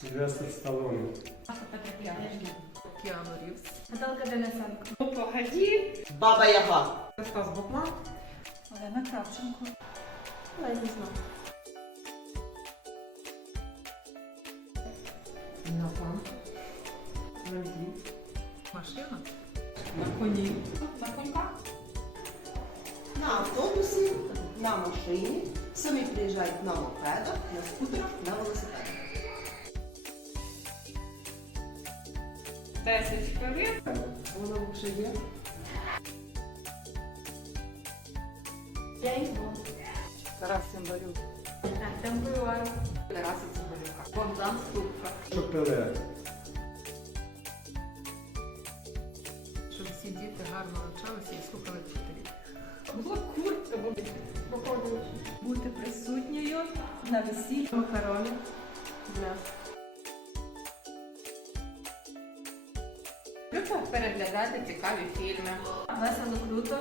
Сильвестр Сталлоне. Кіану Рівз. Наталка Денисенко. Ну, погоді. Баба Яга. Стас Бухман. Олена Кравченко. Лезі знов. Напан. Машина. На коні. На коньках. На автобусі, на машині. Самі приїжджають на мопедах, на скутерах, на велосипедах. 10 хвилин. Воно вже є. Джеймс Бонд. Тарас Цимбалюк. Куюваров. Тараса Цимбалюка. Богдан Ступка. Шопеле. Щоб всі діти гарно навчалися і слухали вчителів. Була куртка, бо Бути присутньою на весіллі макарони. Люблю переглядати цікаві фільми. Весело круто.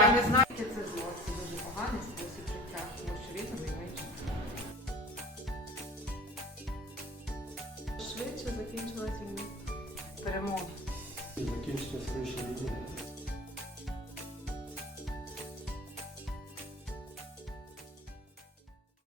Я не знаю, яке це зло. Це дуже поганий спосіб життя, тому що він найменше. Швидше закінчилась війна. Перемога. Закінчиться скоріше війни.